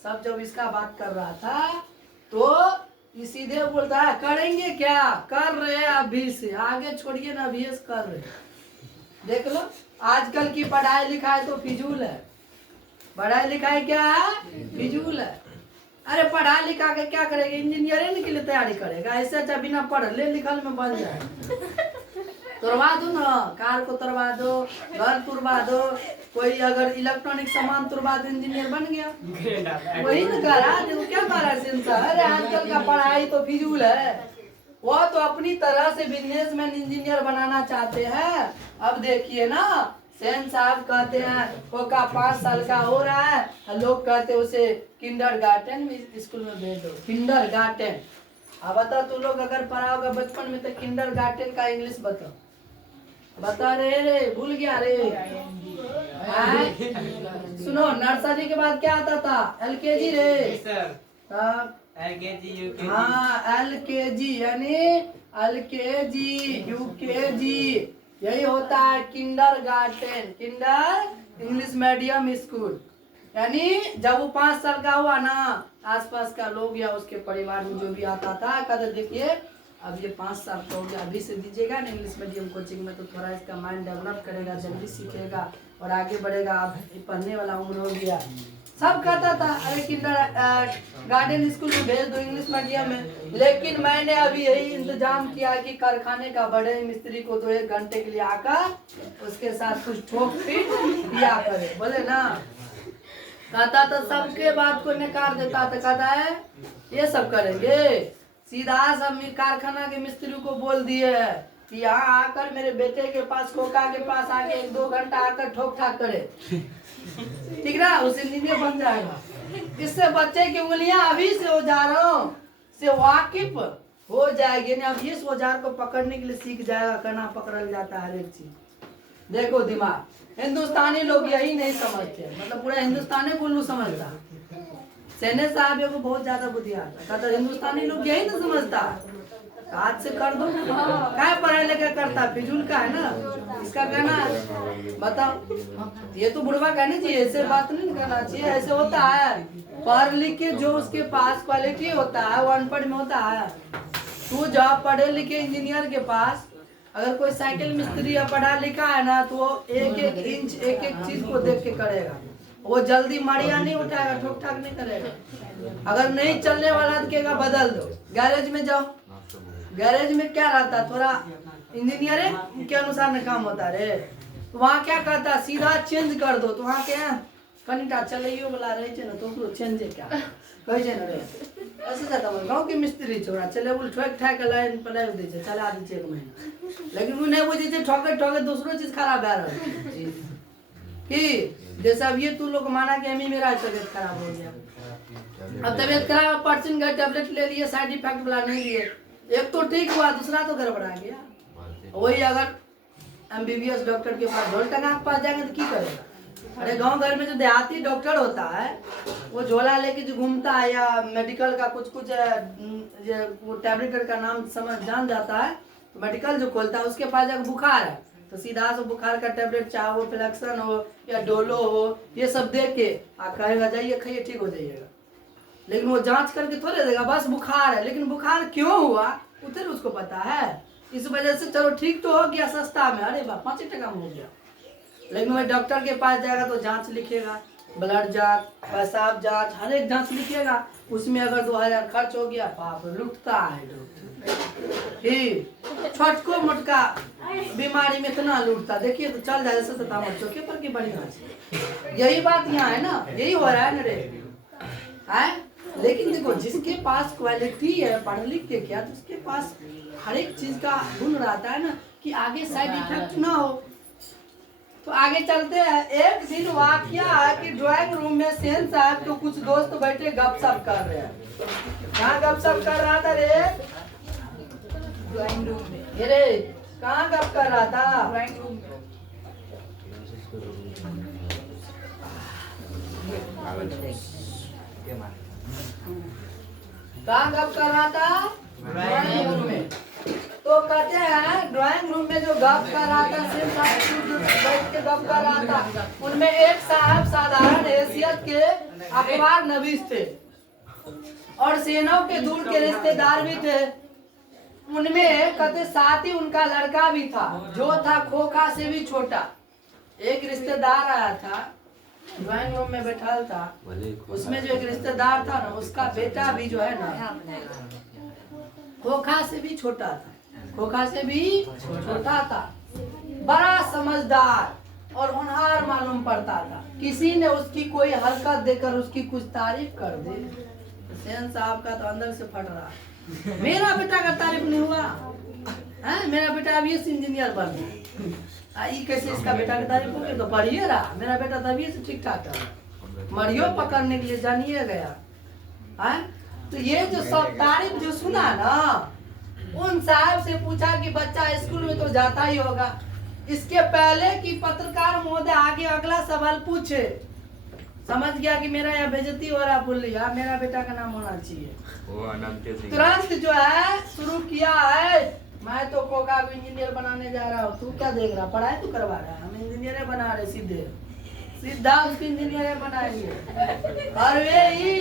सब जब इसका बात कर रहा था तो ये सीधे बोलता है करेंगे क्या कर रहे हैं, अभी से आगे छोड़िए ना, अभी से कर रहे हैं। देख लो आजकल की पढ़ाई लिखाई तो फिजूल है, पढ़ाई लिखाई क्या है, फिजूल है। अरे पढ़ा लिखा के क्या करेगा, इंजीनियरिंग के लिए तैयारी करेगा, ऐसे अच्छा बिना पढ़े लिखल में बन जाए। तोड़वा दो ना, कार को तोड़वा दो, घर तोड़वा दो, कोई अगर इलेक्ट्रॉनिक सामान तोड़वा दो, इंजीनियर बन गया। वही ना करा, देखो क्या करा सेंसा। अरे आजकल का पढ़ाई तो फिजूल है, वो तो अपनी तरह से बिजनेसमैन इंजीनियर बनाना चाहते हैं। अब देखिए ना, सेन साहब कहते हैं खोखा 5 साल का हो रहा है, लोग कहते हैं उसे किंडरगार्टन में स्कूल में भेज दो, किंडरगार्टन। अब बता तू लोग अगर पढ़ा होगा बचपन में तो किंडरगार्टन का इंग्लिश बता रे भूल गया रे। सुनो, नर्सरी के बाद क्या आता था, एलकेजी रे, हाँ एलकेजी यानी एलकेजी यूकेजी, यही होता है kindergarten, Kinder English medium school. यानी जब वो 5 साल का हुआ ना, आसपास का लोग या उसके परिवार में जो भी आता था, कहते देखिए अब ये 5 साल का हो गया, अभी से दीजिएगा ना इंग्लिश मीडियम कोचिंग में तो थोड़ा इसका माइंड डेवलप करेगा, जल्दी सीखेगा और आगे बढ़ेगा। अब ये पढ़ने वाला उम्र हो गया। सब कहता था अरे किंडर गार्डन स्कूल में भेज दो इंग्लिश मीडियम में, लेकिन मैंने अभी यही इंतजाम किया कि कारखाने का बड़े मिस्त्री को तो 1 घंटे के लिए आकर उसके साथ कुछ ठोक पीट किया करे, बोले ना। कहता था सबके बात को नकार देता था, कहता है ये सब करेंगे। सीधा सब कारखाना के मिस्त्री को बोल दिए कि यहाँ आकर मेरे बेटे के पास, कोका के पास आके 1-2 घंटा आकर ठोक ठाक करे, ठीक ना, उस इंजीनियर बन जाएगा। इससे बच्चे की उंगलियां अभी से औजारों से वाकिफ हो जाएगी ना। अब इस औजार को पकड़ने के लिए सीख जाएगा, कहना पकड़ल जाता है हर एक चीज। देखो दिमाग, हिंदुस्तानी लोग यही नहीं समझते, मतलब पूरा हिंदुस्तानी कुल्लू समझता। सेने साहब को बहुत ज्यादा बुद्धि आता, तो हिंदुस्तानी लोग यही तो समझता। हाथ से कर दो, क्या पढ़ाई लिखा करता, फिजूल का है ना। इसका कहना बताओ, ये तो बुढ़वा कहनी चाहिए, ऐसे बात नहीं करना चाहिए। ऐसे होता है, पढ़ लिख के जो उसके पास क्वालिटी होता है वो अनपढ़ में होता है। तू जब पढ़े लिखे इंजीनियर के पास अगर कोई साइकिल मिस्त्री या पढ़ा लिखा है ना, तो वो 1-1 इंच 1-1 चीज को देख के करेगा। वो जल्दी मड़िया नहीं उठाएगा, ठोक ठाक नहीं करेगा। अगर नहीं चलने वाला तो कहेगा बदल दो। गैरेज में जाओ, गैरेज में क्या रहता, थोड़ा इंजीनियर के अनुसार में काम होता रे। तो वहाँ क्या कहता, सीधा चेंज कर दो। तो वहाँ क्या कनिटा चलियो वाला रहे ना, तो चेंज क्या कहे छै ना रे, ऐसे जाता है। गाँव के मिस्त्री छोड़ा चले बोल ठोक ठाक लाइन पलाई दी छै, चला दी छै 1 महीना, लेकिन वो नहीं बुझे छै, ठोके ठोके दूसरो चीज खराब है रहा कि जैसे अब ये तू लोग माना कि अमी मेरा तबियत खराब हो गया। अब तबियत खराब, पर्सन का टेबलेट ले लिए, साइड इफेक्ट वाला नहीं लिए, एक तो ठीक हुआ, दूसरा तो गड़बड़ा गया। वही अगर MBBS डॉक्टर के पास ढोल टंगा के पास जाएंगे तो की करेगा। अरे गांव घर में जो देहाती डॉक्टर होता है वो झोला लेके जो घूमता है, या मेडिकल का कुछ वो टैबलेट का नाम समझ जान जाता है, तो मेडिकल जो खोलता है उसके पास जाकर बुखार है तो सीधा से बुखार का टैबलेट, चाहे वो फ्लेक्सन हो या डोलो हो, ये सब दे के कहेगा जाइए खाइए ठीक हो जाइएगा। लेकिन वो जांच करके थोड़े देगा, बस बुखार है, लेकिन बुखार क्यों हुआ उधर उसको पता है। इस वजह से चलो ठीक तो हो गया सस्ता में, अरे वाह 5 टका में हो गया। लेकिन वह डॉक्टर के पास जाएगा तो जांच लिखेगा, ब्लड जांच, पेशाब जांच, हर एक जांच लिखेगा। उसमें अगर 2000 खर्च हो गया, बाप लुटता है डॉक्टर। छोटको मोटका बीमारी में इतना लूटता, देखिए तो चल जाए जैसे तामर चौके पर की बढ़िया। यही बात यहाँ है ना, यही हो रहा है ना रे, है। लेकिन देखो जिसके पास क्वालिटी है, पढ़ लिख के क्या, तो उसके पास हर एक चीज का गुण रहता है ना, कि आगे साइड इफेक्ट ना हो। तो आगे चलते हैं। एक दिन वाकया है कि ड्राइंग रूम में सेन साहब तो कुछ दोस्त बैठे गपशप कर रहे हैं। कहाँ गपशप कर रहा था रे? ड्राइंग रूम में। ये रे कहाँ गप कर रहा था? ड्राइंग रूम में। कहाँ गप कर रहा था? ड्राइंग रूम में। तो कहते हैं ड्राइंग रूम में जो गप कर रहा था, सिर्फ बैठ के गप कर रहा था, उनमें एक साहब साधारण हैसियत के अखबार नवीस थे और सेनाओं के दूर के रिश्तेदार भी थे। उनमें कहते साथ ही उनका लड़का भी था, जो था खोखा से भी छोटा। एक रिश्तेदार आया था, ड्राइंग रूम में बैठा था, उसमें जो एक रिश्तेदार था ना, उसका बेटा भी जो है ना, खोखा से भी छोटा था, खोखा से भी छोटा था, बड़ा समझदार और होनहार मालूम पड़ता था। किसी ने उसकी कोई हरकत देकर उसकी कुछ तारीफ कर दी, सेन साहब का तो अंदर से फट रहा, मेरा बेटा का तारीफ नहीं हुआ है, मेरा बेटा अभी इंजीनियर बन गया, कैसे इसका बेटा की तारीफ होगी? तो पढ़िए रहा, मेरा बेटा तभी से ठीक ठाक था, मरियो पकड़ने के लिए जानिए गया है। तो ये जो सब तारीफ जो सुना ना, उन साहब से पूछा कि बच्चा स्कूल में तो जाता ही होगा। इसके पहले कि पत्रकार महोदय आगे अगला सवाल पूछे, समझ गया कि मेरा यहाँ बेइज्जती हो रहा, बोल लिया मेरा बेटा का नाम होना चाहिए। तुरंत जो है शुरू किया है, मैं तो कोका इंजीनियर बनाने जा रहा हूँ, तू क्या देख रहा, पढ़ाई तू करवा रहा है, हम इंजीनियर बना रहे, सीधे सीधा उसकी इंजीनियर बनाएंगे। और वे ही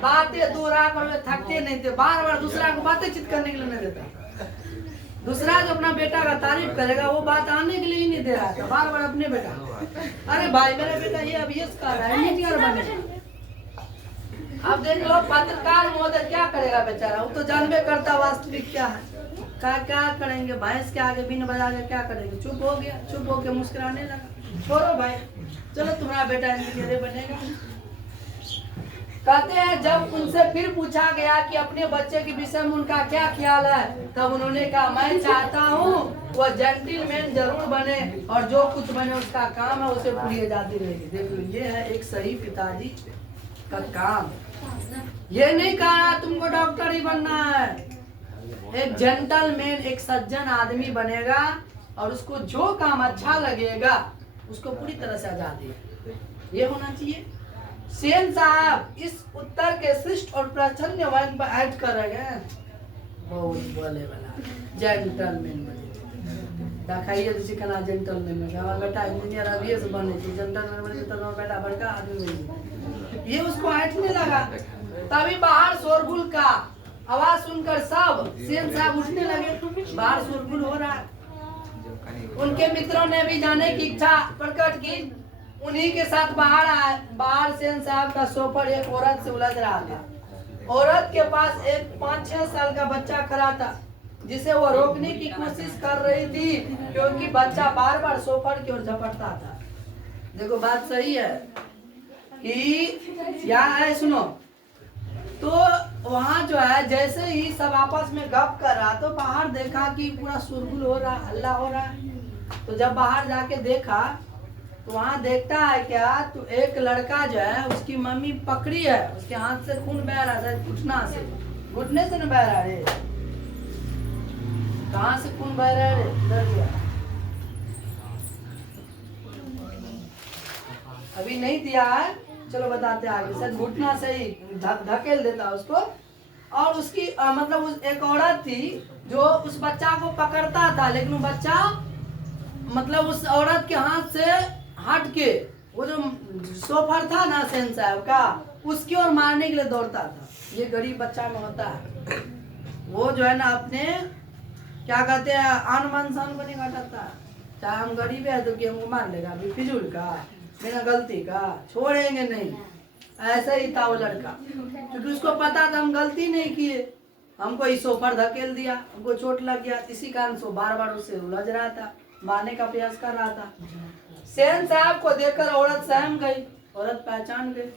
बातें दोहरा कर वे थकते नहीं थे, बार बार दूसरा को बातें चित करने के लिए नहीं देता। दूसरा जो अपना बेटा का तारीफ करेगा वो बात आने के लिए ही नहीं दे रहा था, बार बार अपने बेटा, अरे भाई मेरा बेटा ये अभ्यस कर रहा है, इंजीनियर बने। अब देख लो पत्रकार महोदय क्या करेगा बेचारा, वो तो जानबे करता वास्तविक क्या है। क्या करेंगे, भैंस के आगे बिन बजा के क्या करेंगे, चुप हो गया, चुप होके मुस्कुराने लगा, छोड़ो भाई चलो तुम्हारा बेटा इंजीनियर बनेगा। कहते हैं जब उनसे फिर पूछा गया कि अपने बच्चे के विषय में उनका क्या ख्याल है, तब उन्होंने कहा मैं चाहता हूँ वह जेंटलमैन जरूर बने और जो कुछ बने उसका काम है उसे पूरी जाती रहेगी। देखो ये है एक सही पिताजी का काम। ये नहीं कहा तुमको डॉक्टर ही बनना है, एक जेंटलमैन एक सज्जन आदमी बनेगा और उसको जो काम अच्छा लगेगा उसको पूरी तरह से आजादी है, ये होना चाहिए। सेन साहब इस उत्तर के शिष्ट और प्रच्छन्न वर्ग पर ऐड कर रहे हैं, बहुत बोले वाला जेंटलमैन बने दिखाइए तो सिखाना जेंटलमैन में हमारा बेटा इंजीनियर अभी से बने थे, जेंटलमैन बने तो हमारा बेटा बड़का आदमी बने। ये उसको ऐठने लगा, तभी बाहर शोरगुल का आवाज सुनकर सब सेन साहब उठने लगे, बाहर शोरगुल हो रहा है। उनके मित्रों ने भी जाने की इच्छा प्रकट की, उन्हीं के साथ बाहर आए। बाहर सेन साहब का सोफर एक औरत से उलझ रहा था। औरत के पास एक 5-6 साल का बच्चा खड़ा था जिसे वो रोकने की कोशिश कर रही थी क्योंकि बच्चा बार बार सोफर की ओर झपटता था। देखो बात सही है कि क्या है, सुनो तो वहाँ जो है जैसे ही सब आपस में गप कर रहा तो बाहर देखा कि पूरा शोरगुल हो रहा, हल्ला हो रहा है। तो जब बाहर जाके देखा तो वहाँ देखता है क्या, तो एक लड़का जो है उसकी मम्मी पकड़ी है, उसके हाथ से खून बह रहा है, घुटना से, घुटने से न बह रहा रे, कहाँ से खून बह रहा है रे, इधर गया अभी नहीं दिया है, चलो बताते आगे। सर घुटना से ही धकेल देता उसको। और उसकी मतलब उस एक औरत थी जो उस बच्चा को पकड़ता था, लेकिन वो बच्चा मतलब उस औरत के हाथ से हट के वो जो सोफर था ना सेन साहब का, उसकी ओर मारने के लिए दौड़ता था। ये गरीब बच्चा में होता है, वो जो है ना अपने क्या कहते हैं आन मान शान को नहीं घटाता, चाहे हम गरीब है तो कि हमको मार लेगा, अभी फिजूल का बिना गलती का छोड़ेंगे नहीं। ऐसा ही था वो लड़का, क्योंकि उसको पता था हम गलती नहीं किए, हमको इस सोफर धकेल दिया, हमको चोट लग गया, इसी कारण से बार बार उससे उलझ रहा था, मारने का प्रयास कर रहा था। सेन साहब को देखकर औरत सहम गई, औरत पहचान गई,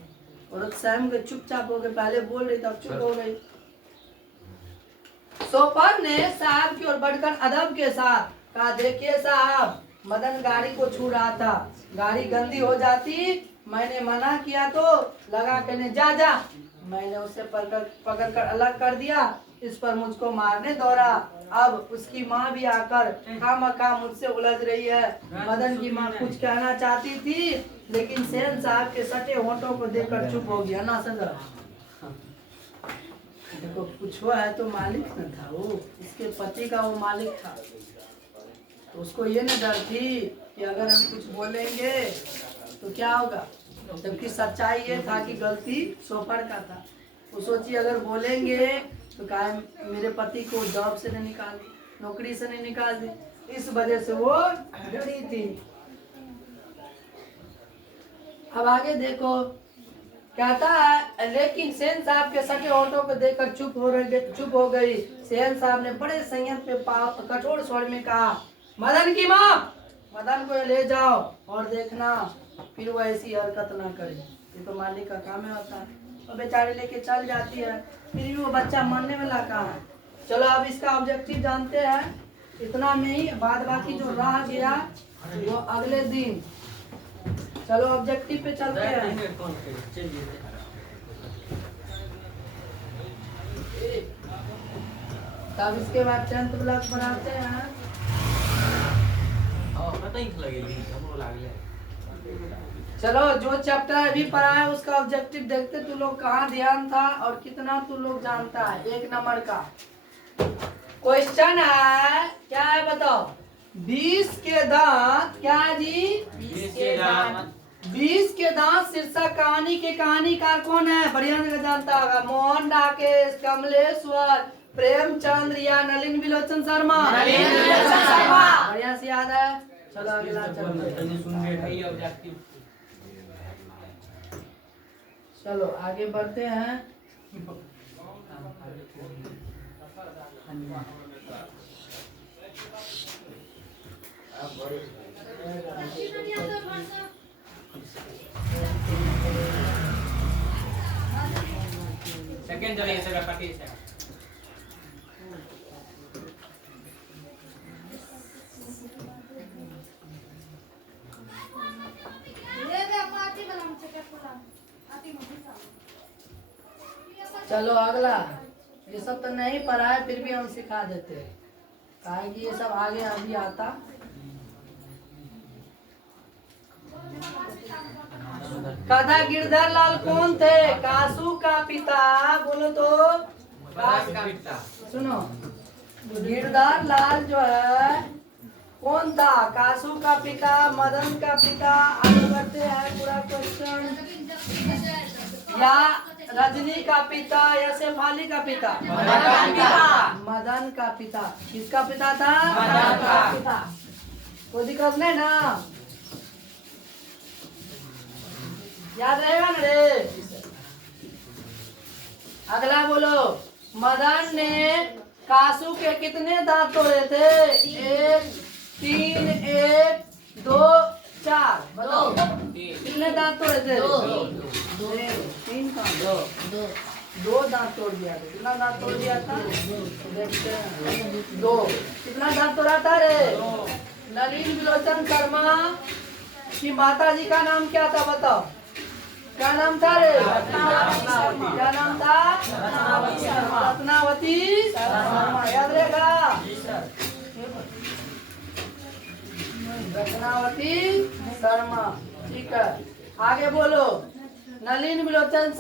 औरत सहम गई, चुपचाप हो गई, पहले बोल रही तब चुप हो गई। सोफर ने साहब की ओर बढ़कर अदब के साथ कहा, देखिए साहब मदन गाड़ी को छू रहा था, गाड़ी गंदी हो जाती, मैंने मना किया तो लगा कहने जा जा, मैंने उसे पकड़ कर अलग कर दिया, इस पर मुझको मारने दौड़ा। अब उसकी माँ भी आकर खामखा मुझसे उलझ रही है। मदन की माँ कुछ कहना चाहती थी लेकिन सेन साहब के सटे होंठों को देखकर चुप हो गया ना। सजा देखो कुछ हुआ है तो मालिक न था वो, इसके पति का वो मालिक था, तो उसको ये न डर थी कि अगर हम कुछ बोलेंगे तो क्या होगा, जबकि सच्चाई ये था कि गलती सोफर का था। वो सोची अगर बोलेंगे तो क्या मेरे पति को जॉब से नहीं निकाल दी, नौकरी से नहीं निकाल दी, इस वजह से वो डरी थी। अब आगे देखो कहता है, लेकिन सेन साहब के सटे होठों को देखकर चुप हो गई। सेन साहब ने बड़े संयम पे कठोर स्वर में कहा, मदन की माँ, मदन को ले जाओ और देखना फिर वो ऐसी हरकत ना करे, ये तो मालिक का काम है होता है। तो बेचारी लेके चल जाती है, फिर भी वो बच्चा मानने वाला कहाँ है। चलो अब इसका ऑब्जेक्टिव जानते हैं, इतना में ही बाद बाकी जो रह गया वो अगले दिन। चलो ऑब्जेक्टिव पे चलते हैं। तब इसके बाद 10th ब्लॉक बनाते हैं। चलो जो चैप्टर अभी पढ़ा है उसका ऑब्जेक्टिव देखते तू लोग कहाँ ध्यान था और कितना तू लोग जानता है। 1 नंबर का क्वेश्चन है, क्या है बताओ। 20 के दांत, क्या है जी, 20 के दांत, 20 के दांत शीर्षक कहानी के कहानीकार कौन है, बढ़िया से जानता होगा। मोहन डाकेश, कमलेश्वर, प्रेमचंद्र या नलिन विलोचन शर्मा? बढ़िया से याद है। चलो अगला चलो आगे बढ़ते हैं। सेकंड चलिए सर पटी से चलो अगला, ये सब तो नहीं पढ़ा है फिर भी हम सिखा देते हैं, काहे कि ये सब आगे अभी आता। कथा गिरधर लाल कौन थे? कासू का पिता। बोलो तो। सुनो, गिरधर लाल जो है कौन था? कासू का पिता, मदन का पिता। आगे बढ़ते हैं, पूरा क्वेश्चन। या रजनी का पिता या शेफाली का पिता? मदन का पिता। किसका पिता था? मदन का पिता। कोई दिक्कत नहीं ना? याद रहेगा ना रे? अगला बोलो, मदन ने कासू के कितने दांत तोड़े थे? 1 3 1 2 4। बताओ कितने दांत तोड़े थे? 3 का 2 दांत तोड़ दिया था। कितना दांत तोड़ दिया था? देखते हैं। 2। कितना दांत तोड़ा था रे? नलिन विलोचन शर्मा की माता जी का नाम क्या था? बताओ क्या नाम था रे? क्या नाम था? रत्नावती शर्मा। याद रहेगा? रत्नावती शर्मा। ठीक है, आगे बोलो। नलिन विलोचन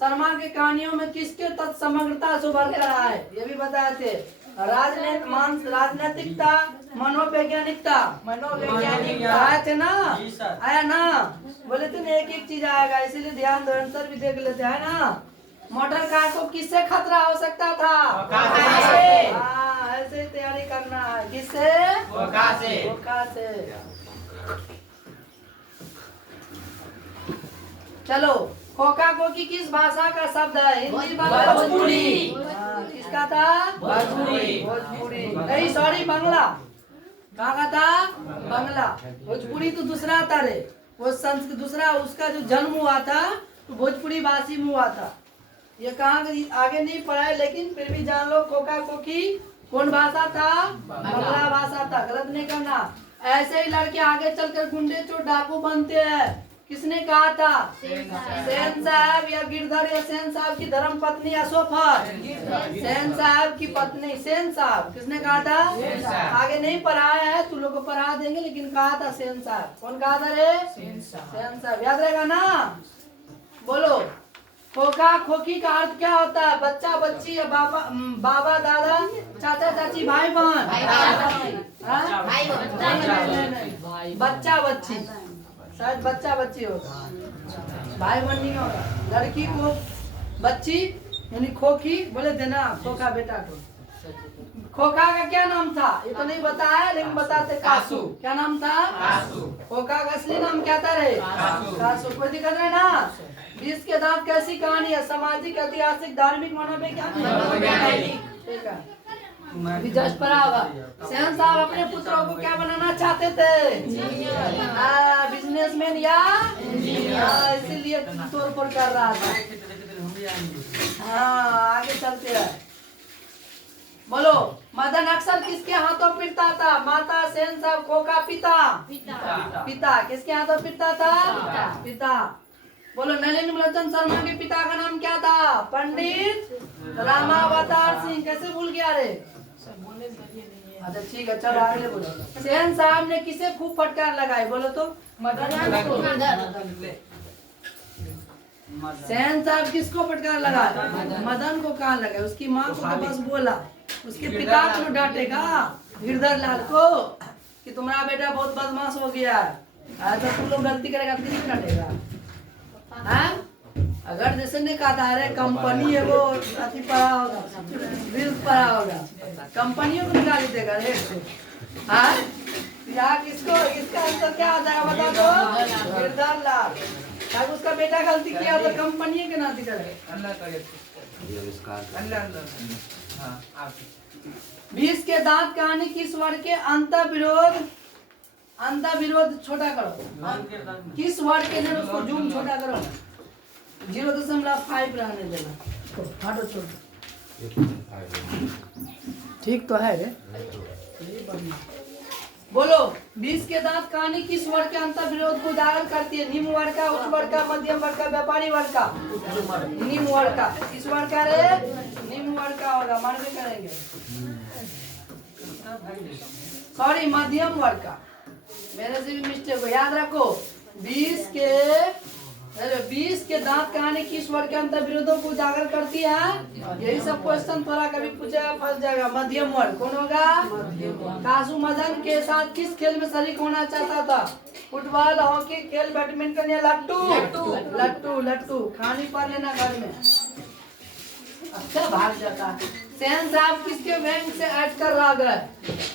शर्मा के कहानियों में किसके तत्व समग्रता से उभर कर रहा है? ये भी बताए थे। राजनैतिकता, मनोवैज्ञानिकता। आए थे ना? आया ना? बोले थे ना एक एक चीज आएगा, इसीलिए ध्यान दो, आंसर भी देख लेते हैं ना। मोटर कार को किससे खतरा हो सकता था? हाँ, ऐसे ही तैयारी करना है। किससे? धोखा से। चलो, खोखा कोकी किस भाषा का शब्द है? हिंदी, भोजपुरी। किसका था? भोजपुरी। नहीं सॉरी, बांग्ला। कहाँ का था? बांग्ला। भोजपुरी तो दूसरा था रे, वो संस्कृत दूसरा, उसका जो जन्म हुआ था तो भोजपुरी भाषी में हुआ था। ये कहाँ आगे नहीं पढ़ा है, लेकिन फिर भी जान लो। खोखा कोकी कौन भाषा था? बांग्ला भाषा था। गलत नहीं करना। ऐसे ही लड़के आगे चलकर गुंडे चोर डाकू बनते हैं। किसने कहा था? सेन साहब या गिरधर या सेन साहब की धर्म पत्नी या सोफर? सेन साहब की पत्नी। सेन साहब किसने कहा था? आगे नहीं पढ़ाया है, तू लोग को पढ़ा देंगे, लेकिन कहा था सेन साहब। कौन कहा था रे? सेन साहब। याद रहेगा ना? बोलो, खोखा खोखी का अर्थ क्या होता है? बच्चा बच्ची या बाबा दादा चाचा चाची भाई बहन? बच्चा बच्ची, शायद बच्चा बच्ची होगा, भाई बहन नहीं होगा। लड़की को बच्ची यानी खोखी बोले थे ना, खोखा बेटा को। खोखा का क्या नाम था? ये तो नहीं बताया, लेकिन बताते कासू। क्या नाम था? खोखा का असली नाम क्या था रे? कासू। कोई दिक्कत है ना? 20 के दांत कैसी कहानी है? सामाजिक, ऐतिहासिक, धार्मिक, मनोवैज्ञानिक। ठीक है, जज पढ़ा होगा। सेन साहब अपने पुत्रों को क्या बनाना चाहते थे? बिजनेसमैन या इसीलिए तोड़ फोड़ कर रहा था। हाँ, आगे चलते हैं। बोलो, मदन अक्सर किसके हाथों पीटता था? माता, सेन साहब, खोखा, पिता? पिता। किसके हाथों पीटता था? पिता। बोलो, नलिन विलोचन शर्मा के पिता का नाम क्या था? पंडित रामावतार सिंह। कैसे भूल गया रे? अच्छा ठीक है, चलो आगे बोलो। सेन साहब ने किसे खूब फटकार लगाई? बोलो तो। सेन साहब किसको फटकार लगा? मदन को। कहाँ लगा? उसकी माँ को तो बस बोला, उसके पिता को डांटेगा गिरधर लाल को कि तुम्हारा बेटा बहुत बदमाश हो गया है, तो तुम लोग गलती करेगा तो किसको डांटेगा? अगर जैसे ने कहा था अरे कंपनी है वो अति पड़ा होगा, बिल पड़ा होगा, कंपनियों को निकाल देगा रेट से। हाँ यहाँ किसको, इसका आंसर क्या आ जाएगा बता दो? गिरधर लाल। अगर उसका बेटा गलती किया तो कंपनी के नाती करे। अल्लाह करे। ये आविष्कार कर। अल्लाह। हाँ आप। 20 के दांत कहानी किस वर्ड के अंतर विरोध, अंतर विरोध छोटा करो, किस वर्ड के लिए उसको जूम छोटा करो, 0.5 रहने देना, फाटो छोड़। ठीक तो है रे? बोलो 20 के दांत कहानी किस वर्ग के अंतर विरोध को उदाहरण करती है? निम्न वर्ग का, उच्च वर्ग का, मध्यम वर्ग का, व्यापारी वर्ग का? निम्न वर्ग का। किस वर्ग का रे? निम्न वर्ग का होगा, मान भी करेंगे। सॉरी मध्यम वर्ग का, मेरे से भी मिस्टेक हो, याद रखो। 20 के दांत कहानी किस वर्ग के अंतर विरोधों को उजागर करती है? यही सब क्वेश्चन थोड़ा कभी पूछेगा फंस जाएगा। मध्यम वर्ग कौन होगा? काजू मदन के साथ किस खेल में शरीक होना चाहता था? फुटबॉल, हॉकी, खेल, बैडमिंटन या लट्टू? लट्टू। लट्टू खानी पर लेना घर में। अच्छा भाग जाता है। सेन साहब किसके बैंक से ऐड कर रहा गए?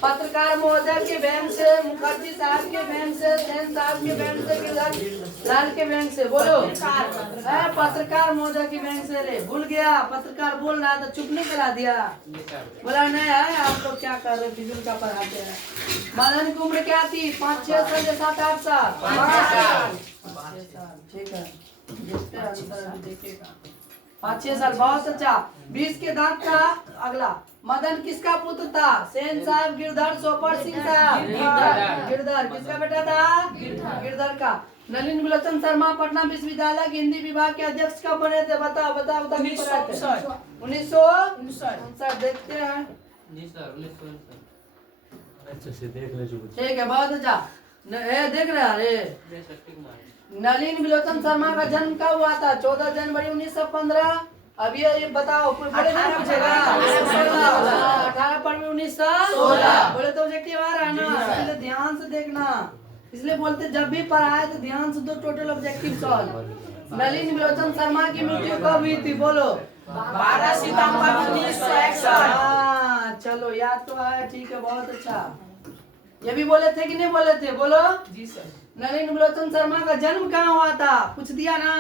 पत्रकार महोदय के बैंक से, मुखर्जी साहब के बैंक से, सेन साहब के बैंक से, गिरधर लाल के बैंक से? बोलो। पत्रकार महोदय के बैंक से। ले भूल गया, पत्रकार बोल रहा था, चुप नहीं करा दिया। बोला नहीं है, आप लोग क्या कर रहे, फिजूल का पढ़ाते हैं। मदन की उम्र क्या थी? 5, 6 साल या 7, 8 साल? 5 साल। ठीक है, जिस पे आंसर देखिएगा 5, 6 साल। बहुत अच्छा। 20 के दांत का अगला, मदन किसका पुत्र था? सेन साहब, गिरधर, सोपर सिंह साहब? गिरधर। किसका बेटा था? गिरधर का। नलिन विलोचन शर्मा पटना विश्वविद्यालय के हिंदी विभाग के अध्यक्ष कब बने थे? बताओ बताओ बताओ। 1959। देखते हैं। जी सर 1959। अच्छे से देख ले जो। ठीक है, बहुत अच्छा। देख रहे हैं। नलिन विलोचन शर्मा का जन्म कब हुआ था? 14 जनवरी 1915। अब ये बताओ, बड़े नहीं पूछेगा। 18 फरवरी 1916। बोले तो ऑब्जेक्टिव आ रहा है ना, इसलिए ध्यान से देखना। इसलिए बोलते जब भी पढ़ाए तो ध्यान से दो, total objective solve. Nalin विलोचन Sharma की मृत्यु कब हुई थी? बोलो। 12 सितंबर 1961। चलो याद तो आया, ठीक है, बहुत अच्छा। ये भी बोले थे कि नहीं बोले थे? बोलो। जी सर। नलिन विलोचन शर्मा का जन्म कहाँ हुआ था? पूछ दिया ना?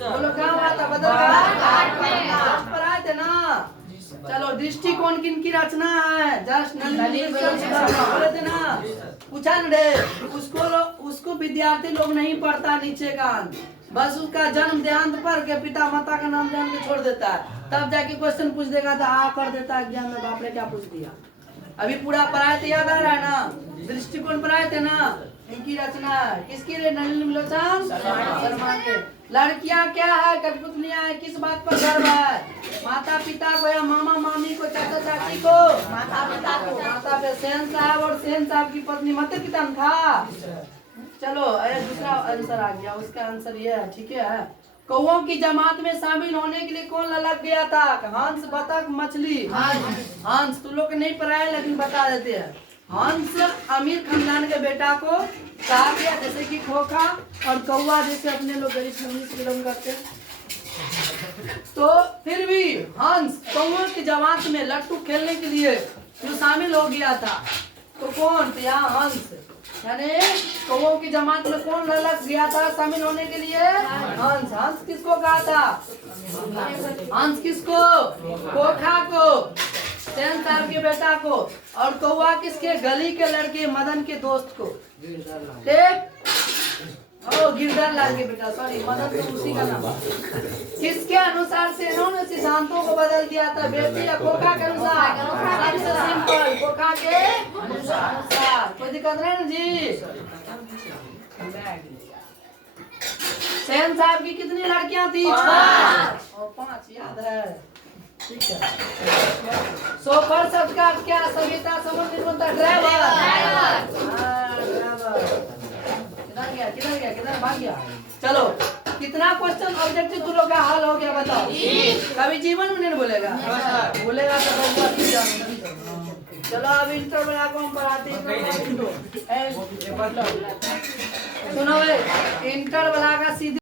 बोलो कहाँ हुआ था? बदलघाट में पर आए थे ना? चलो दृष्टिकोण किनकी रचना है? जस्ट नलिन विलोचन शर्मा बोले थे ना? पूछा न रे, उसको विद्यार्थी लोग नहीं पढ़ता नीचे का, बस उसका जन्म देहांत पर के पिता माता का नाम जान के छोड़ देता है, तब जाके क्वेश्चन पूछ देगा तो आ कर देता एग्जाम में, बाप ने क्या पूछ दिया। अभी पूरा पढ़ाए थे, याद आ रहा है ना? दृष्टिकोण पढ़ाए थे ना? इनकी रचना है। किसकी रे? नलिन विलोचन शर्मा के। लड़कियां क्या है? कठपुतलियां है। किस बात पर गर्व है? माता पिता को या मामा मामी को, चाचा चाची को? माता पिता को। माता पे सेन साहब और सेन साहब की पत्नी माता पिता में था। चलो अरे दूसरा आंसर आ गया, उसका आंसर ये है, ठीक है। कौओं की जमात में शामिल होने के लिए कौन ललक गया था? हंस, बतख, मछली? हंस। तुम लोग नहीं पढ़ाए लेकिन बता देते हैं। हंस अमीर खानदान के बेटा को कहा गया, जैसे कि खोखा और कौआ जैसे अपने लोग गरीब करते हैं। तो फिर भी हंस कौओं की जमात में लट्टू खेलने के लिए जो शामिल हो गया था, तो कौन? तो यहाँ हंस, यानी कौओं की जमात में कौन ललक गया था शामिल होने के लिए? हंस। हंस किसको कहा था? हंस किसको? खोखा को, सेन साहब के बेटा को। और कौआ किसके? गली के लड़के मदन के दोस्त को। ठीक। ओ गिरधर लाल के बेटा, सॉरी मदन तो उसी का नाम। किसके अनुसार सेनों ने सिद्धांतों को बदल दिया था? बेटी या खोखा के अनुसार? सबसे सिंपल, खोखा के अनुसार। कोई दिक्कत नहीं ना जी? सेन साहब की कितनी लड़कियां थी? 5 और 5 याद है, ठीक है। सोफर शब्द का क्या? सभ्यता, समझ, निर्बंधता, ड्राइवर। किधर भाग गया? चलो कितना क्वेश्चन ऑब्जेक्टिव तुम लोग का हल हो गया बताओ? कभी जीवन में नहीं बोलेगा, बोलेगा तो बहुत बात। चलो अब इंटर बना को हम पढ़ाते हैं। सुनो इंटर बना का सीधे